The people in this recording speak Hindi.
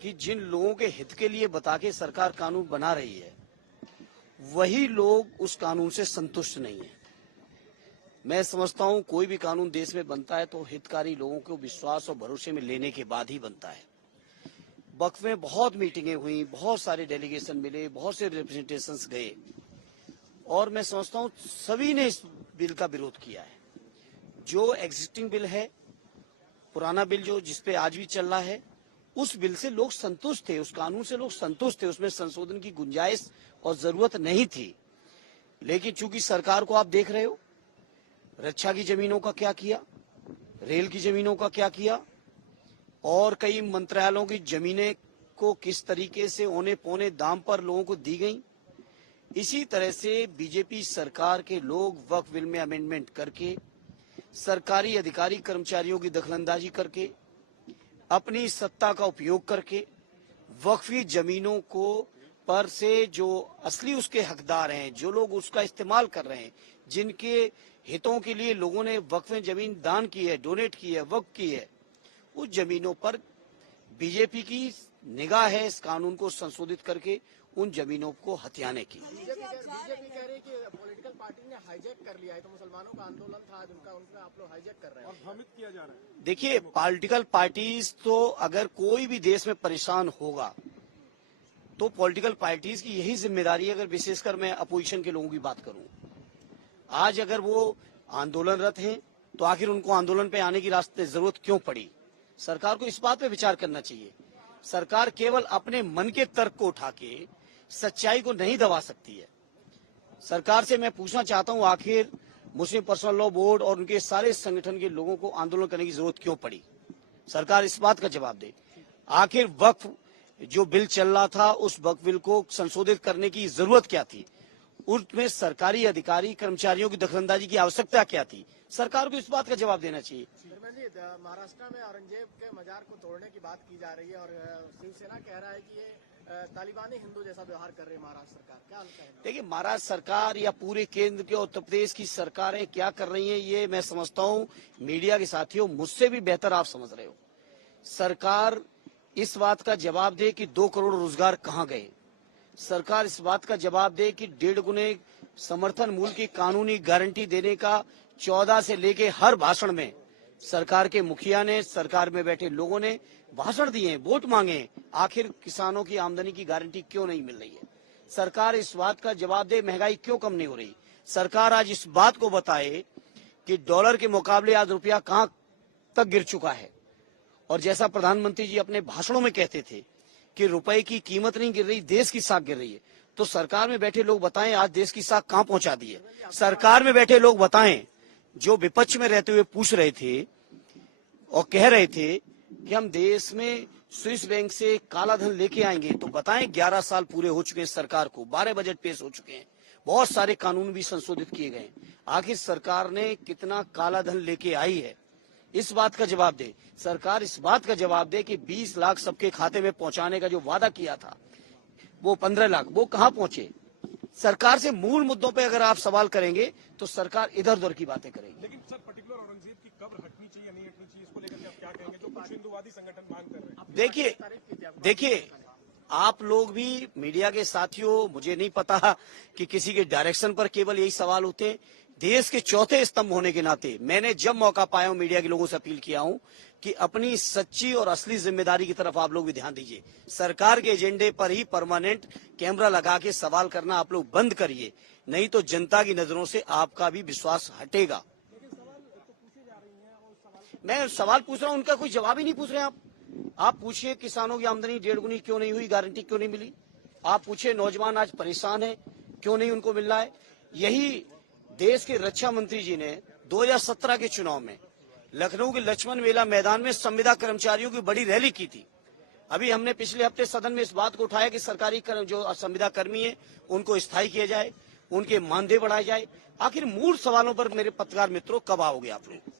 कि जिन लोगों के हित के लिए बता के सरकार कानून बना रही है, वही लोग उस कानून से संतुष्ट नहीं है। मैं समझता हूं कोई भी कानून देश में बनता है तो हितकारी लोगों को विश्वास और भरोसे में लेने के बाद ही बनता है। वक्फ में बहुत मीटिंगें हुई, बहुत सारे डेलीगेशन मिले, बहुत से रिप्रेजेंटेशंस गए और मैं समझता हूं सभी ने इस बिल का विरोध किया है। जो एग्जिस्टिंग बिल है, पुराना बिल जो जिसपे आज भी चल रहा है, उस बिल से लोग संतुष्ट थे, उस कानून से लोग संतुष्ट थे, उसमें संशोधन की गुंजाइश और जरूरत नहीं थी। लेकिन चूंकि सरकार को आप देख रहे हो, रक्षा की जमीनों का क्या किया, रेल की जमीनों का क्या किया और कई मंत्रालयों की जमीनें को किस तरीके से औने पौने दाम पर लोगों को दी गई। इसी तरह से बीजेपी सरकार के लोग वक्फ बिल में अमेंडमेंट करके, सरकारी अधिकारी कर्मचारियों की दखलंदाजी करके, अपनी सत्ता का उपयोग करके वक्फी जमीनों को पर से जो असली उसके हकदार हैं, जो लोग उसका इस्तेमाल कर रहे हैं, जिनके हितों के लिए लोगों ने वक्फ में जमीन दान की है, डोनेट की है, वक्फ की है, उस जमीनों पर बीजेपी की निगाह है इस कानून को संशोधित करके उन जमीनों को हथियाने की। बीजेपी कह रही है कि पॉलिटिकल पार्टी ने हाईजैक कर लिया है, तो मुसलमानों का आंदोलन था उनका आप लोग हाईजैक कर रहे हैं और भ्रमित किया जा रहा है। देखिए, पॉलिटिकल पार्टीज तो अगर कोई भी देश में परेशान होगा तो पॉलिटिकल पार्टीज की यही जिम्मेदारी है। अगर विशेषकर मैं अपोजिशन के लोगों की बात करूं, आज अगर वो आंदोलनरत हैं तो आखिर उनको आंदोलन पे आने की रास्ते जरूरत क्यों पड़ी? सरकार को इस बात पे विचार करना चाहिए। सरकार केवल अपने मन के तर्क को उठा के सच्चाई को नहीं दबा सकती है। सरकार से मैं पूछना चाहता हूं, आखिर मुस्लिम पर्सनल लॉ बोर्ड और उनके सारे संगठन के लोगों को आंदोलन करने की जरूरत क्यों पड़ी? सरकार इस बात का जवाब दे। आखिर वक्फ जो बिल चल रहा था, उस वक्फ बिल को संशोधित करने की जरूरत क्या थी? उसमें सरकारी अधिकारी कर्मचारियों की दखलंदाजी की आवश्यकता क्या थी? सरकार को इस बात का जवाब देना चाहिए। महाराष्ट्र में औरंगजेब के मजार को तोड़ने की बात की जा रही है और शिवसेना कह रहा है कि ये तालिबानी हिंदू जैसा व्यवहार कर रही है महाराष्ट्र सरकार, क्या लगता है? देखिए, महाराष्ट्र सरकार या पूरे केंद्र के उत्तर प्रदेश की सरकारें क्या कर रही हैं, ये मैं समझता हूं मीडिया के साथियों मुझसे भी बेहतर आप समझ रहे हो। सरकार इस बात का जवाब दे कि 2 करोड़ रोजगार कहां गए। सरकार इस बात का जवाब दे कि 1.5 गुने समर्थन मूल्य की कानूनी गारंटी देने का 14 से लेके हर भाषण में सरकार के मुखिया ने, सरकार में बैठे लोगों ने भाषण दिए, वोट मांगे। आखिर किसानों की आमदनी की गारंटी क्यों नहीं मिल रही है? सरकार इस बात का जवाब दे महंगाई क्यों कम नहीं हो रही? सरकार आज इस बात को बताए कि डॉलर के मुकाबले आज रुपया कहां तक गिर चुका है। और जैसा प्रधानमंत्री जी अपने भाषणों में कहते थे कि रुपए की कीमत नहीं गिर रही, देश की साख गिर रही है, तो सरकार में बैठे लोग बताएं आज देश की साख कहां पहुंचा दी है। सरकार में बैठे लोग बताएं, जो विपक्ष में रहते हुए पूछ रहे थे और कह रहे थे कि हम देश में स्विस बैंक से काला धन लेके आएंगे, तो बताएं 11 साल पूरे हो चुके हैं सरकार को, 12 बजट पेश हो चुके हैं, बहुत सारे कानून भी संशोधित किए गए। आखिर सरकार ने कितना काला धन लेके आई है, इस बात का जवाब दे। सरकार इस बात का जवाब दे कि 20 लाख सबके खाते में पहुंचाने का जो वादा किया था, वो 15 लाख, वो कहां पहुंचे? सरकार से मूल मुद्दों पे अगर आप सवाल करेंगे तो सरकार इधर उधर की बातें करेगी। लेकिन सर, पर्टिकुलर औरंगजेब की कब्र हटनी चाहिए या नहीं हटनी चाहिए, इसको लेकर आप क्या कहेंगे, जो कुछ हिंदुवादी संगठन मांग कर रहे हैं? देखिए, आप लोग भी मीडिया के साथियों, मुझे नहीं पता कि किसी के डायरेक्शन पर केवल यही सवाल होते हैं। देश के चौथे स्तंभ होने के नाते मैंने जब मौका पाया हूं मीडिया के लोगों से अपील किया हूं कि अपनी सच्ची और असली जिम्मेदारी की तरफ आप लोग भी ध्यान दीजिए। सरकार के एजेंडे पर ही परमानेंट कैमरा लगा के सवाल करना आप लोग बंद करिए, नहीं तो जनता की नजरों से आपका भी विश्वास हटेगा। मैं सवाल पूछ रहा हूं, उनका कोई जवाब ही नहीं पूछ रहे आप पूछिए किसानों की आमदनी 1.5 गुनी क्यों नहीं हुई, गारंटी क्यों नहीं मिली? आप पूछिए नौजवान आज परेशान है, क्यों नहीं उनको मिल रहा है? यही देश के रक्षा मंत्री जी ने 2017 के चुनाव में लखनऊ के लक्ष्मण मेला मैदान में संविदा कर्मचारियों की बड़ी रैली की थी। अभी हमने पिछले हफ्ते सदन में इस बात को उठाया कि सरकारी जो संविदा कर्मी है उनको स्थायी किया जाए, उनके मानदेय बढ़ाए जाए। आखिर मूल सवालों पर मेरे पत्रकार मित्रों कब आओगे आप लोग?